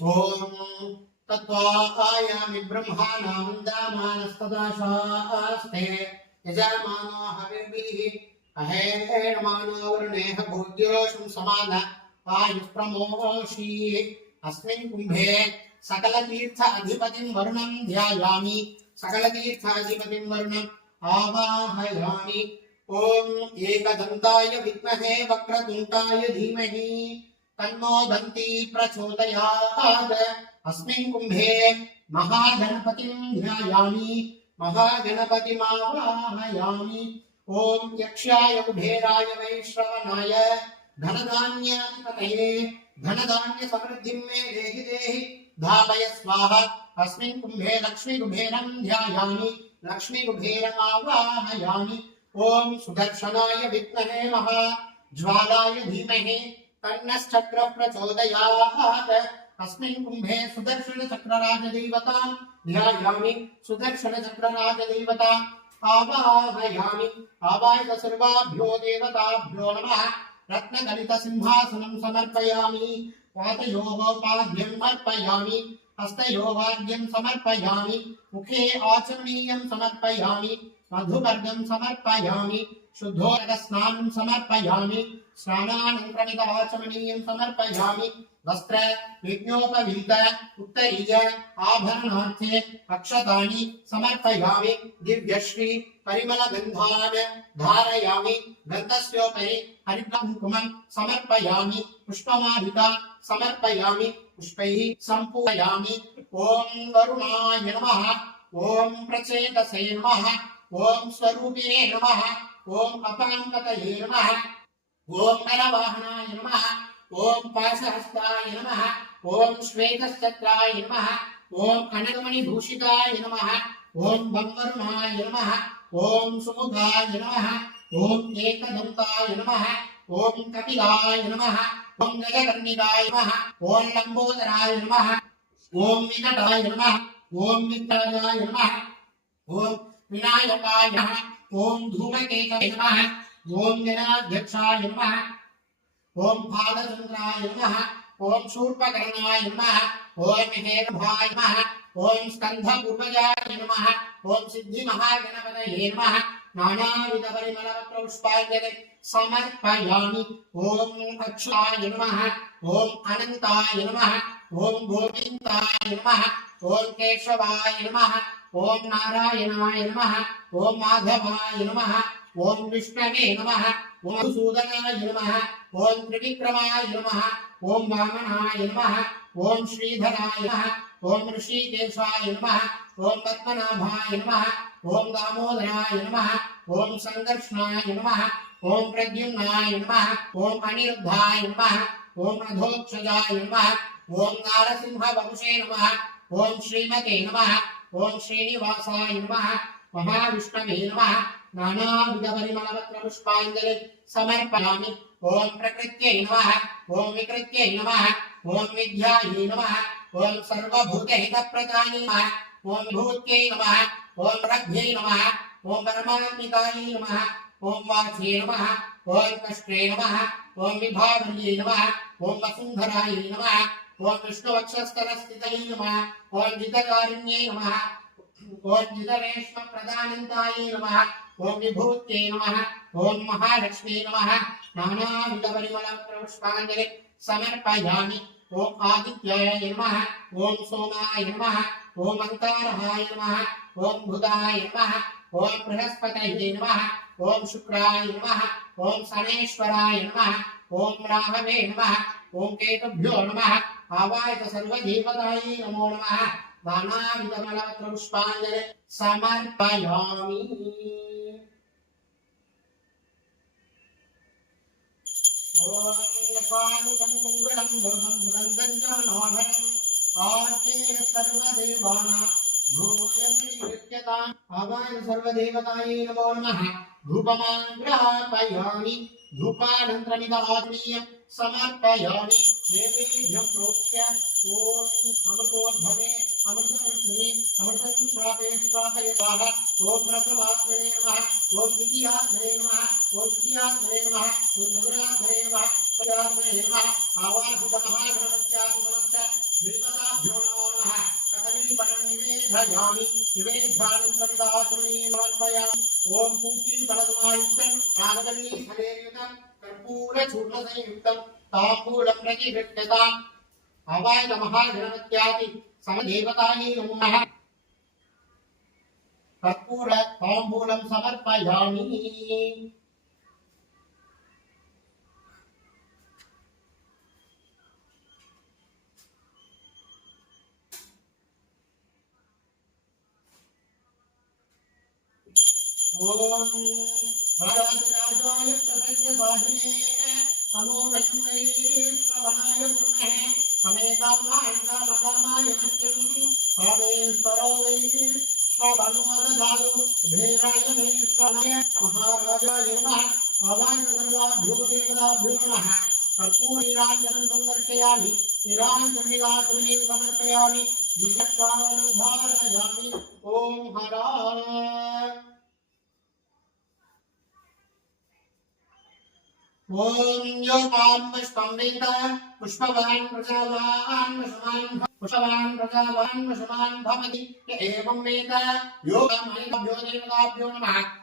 ओम तत्वायामि ब्रह्माणां दामानस्तदाशास्ते यजमानो हविर्भिः अहेर्मानो वरुणेह भोज्योषं समान आयुष्प्रमोषी अस्मिन् कुम्भे सकलतीर्थ अधिपतिं वरुणं ध्यायामि सकलतीर्थाधिपतिं वरुणम् आवाहयामि ओम एकदन्ताय विद्महे वक्रतुण्डाय धीमहि तन्नो दन्ती प्रचोदयात् अस्मिन् कुम्भे महागणपतिं ध्यायामि महागणपतिमावाहयामि ओम यक्षाय कुबेराय वैश्रवणाय धनधान्याधिपतये धनधान्य समृद्धिं मे देहि देहि धावय स्वाहा अस्मिन् कुम्भे लक्ष्मी कुबेरं ध्यायामि लक्ष्मी कुबेरमावाहयामि ओम सुदर्शनाय विद्महे महाज्वालाय धीमहि तन्नश्चक्र प्रचोदयात् अस्मिन् कुम्भे सुदर्शन चक्रराजदेवतां ध्यायामि सुदर्शन चक्रराजदेवता आवाहयामि आवाहित सर्वाभ्यो देवताभ्यो नमः रत्नगलित सिंहासनं समर्पयामि पादयोः पाद्यं अर्पयामि हस्तयोः वाद्यं समर्पयामि मुखे आचमनीयं समर्पयामि मधुवर्गं समर्पयामि शुद्धोदकस्नानं समर्पयामि स्नानानन्तरमिदाचमनीयं समर्पयामि वस्त्र विज्ञोपवीत उत्तरीय आभरणार्थे अक्षतानि समर्पयामि दिव्यश्री परिमलगन्धान् धारयामि गन्धस्योपरि हरिकुङ्कुमं समर्पयामि पुष्पमालिका समर्पयामि पुष्पैः सम्पूजयामि ॐ वरुणाय नमः ॐ प्रचेतसे नमः ॐ स्वरूपिणे नमः ॐ अपाङ्गतये नमः ॐ नरवाहनाय नमः ॐ पाशहस्ताय नमः ॐ श्वेतश्चक्राय नमः ॐ अनगमणिभूषिताय नमः ॐ बंवरुणाय नमः ॐ सुमुखाय नमः ॐ एकदन्ताय नमः ॐ कपिलाय नमः ॐ गजकर्णिकाय नमः ॐ लंबोदराय नमः ॐ विकटाय नमः ॐ विकटाय नमः ॐ विनायकाय नमः ॐ धूमकेतवे नमः ॐ गणाध्यक्षाय नमः ओम भालचंद्राय नमः ओम शूर्पकर्णाय नमः ओम हेरभाय नमः ओम स्कंधपूर्वजाय नमः ओम सिद्धिमहागणपतये नमः नानाविध परिमलपत्रपुष्पाञ्जलिं समर्पयामि ओम अक्षाय नमः ओम अनंताय नमः ओम गोविन्दाय नमः ओम केशवाय नमः ओम नारायणाय नमः ओम माधवाय नमः ओम विष्णवे नमः ओम सूदनाय नमः ओम त्रिविक्रमाय नमः ओम वामनाय नमः ओम श्रीधराय नमः ओम ऋषिकेशाय नमः ओम पद्मनाभाय नमः ओम दामोदराय नमः ओम संकर्षणाय नमः ओम प्रद्युम्नाय नमः ओम अनिरुद्धाय नमः ओम अधोक्षजाय नमः ओम नारसिंहवंशे नमः ओम श्रीमते नमः ओम श्रीनिवासाय नमः महाविष्णवे नमः नानाविध परिमलपत्रपुष्पाञ्जलिं समर्पयामि ओम प्रकृत्यै नमः ओम विकृत्यै नमः ओम विद्यायै नमः ओम सर्वभूतहितप्रदाय नमः ओम भूत्यै नमः ओम रघ्यै नमः ओम परमात्मिकायै नमः ओम वाचे नमः ओम कष्टे नमः ओम विभावर्यै नमः ओम वसुन्धरायै नमः ओम विष्णुवक्षस्थलस्थितयै नमः ओम जितकारुण्यै नमः ओम जितरेष्मप्रदानन्तायै नमः ओम विभूत्यै नमः ओम महालक्ष्मी नमः नानाविध परिमलपत्रपुष्पाञ्जलिं समर्पयामि ओम आदित्याय नमः ओम सोमाय नमः ओम अंतारहाय नमः ओम बुधाय नमः ओम बृहस्पतये नमः ओम शुक्राय नमः ओम शनेश्वराय नमः ओम राहवे नमः ओम केतुभ्यो नमः आवाहित सर्वदेवतायै नमो नमः नानाविध परिमलपत्रपुष्पाञ्जलिं समर्पयामि ओम स्वामितं मंगलं भवं सुगन्धं च मनोहरम् आर्तेय सर्वदेवानां भूयसीत्यताम् आवाहय सर्वदेवतायै नमो नमः धूपमाग्रापयामि धूपानन्तरमिदात्मीयं समर्पयामि देवेभ्यः प्रोक्ष्य ॐ अमृतोद्भवे अमृतवर्षिणे अमृतं श्रापे श्रापयताः ॐ प्रथमात्मने नमः ॐ द्वितीयात्मने नमः ॐ तृतीयात्मने नमः ॐ चतुर्थात्मने नमः पंचात्मने नमः आवाहित महागणपत्यादिनमश्च देवताभ्यो नमो नमः कदलीफलं निवेदयामि निवेद्यानन्तरदाचुर्णी समर्पयामि ॐ पूष्टिफलसमायुक्तं नागदल्लीफलेयुतं कर्पूरचूर्णसंयुक्तं ताम्बूलं प्रतिगृह्यताम् आवाय नमः गणपत्यादि समदेवतायै नमः कर्पूर ताम्बूलं समर्पयामि ओम राजाय प्रसन्न बाहिने नमो वैष्णवे श्रवणाय कुर्महे समेकामाय कामकामाय मत्यं परमेश्वरो वै श्रवणोदधातु भेराय मे श्रवणाय महाराजाय नमः आवाहनगर्वाभ्यो देवताभ्यो नमः कर्पूरनिराञ्जनं संदर्शयामि निराञ्जनिलाचरणं समर्पयामि विचक्षां धारयामि ॐ हरा ओम यो पाम पुष्पं वेद पुष्पवान् प्रजावान् पुष्पवान् प्रजावान् भवति एवं वेद यो कामयेभ्यो देवताभ्यो नमः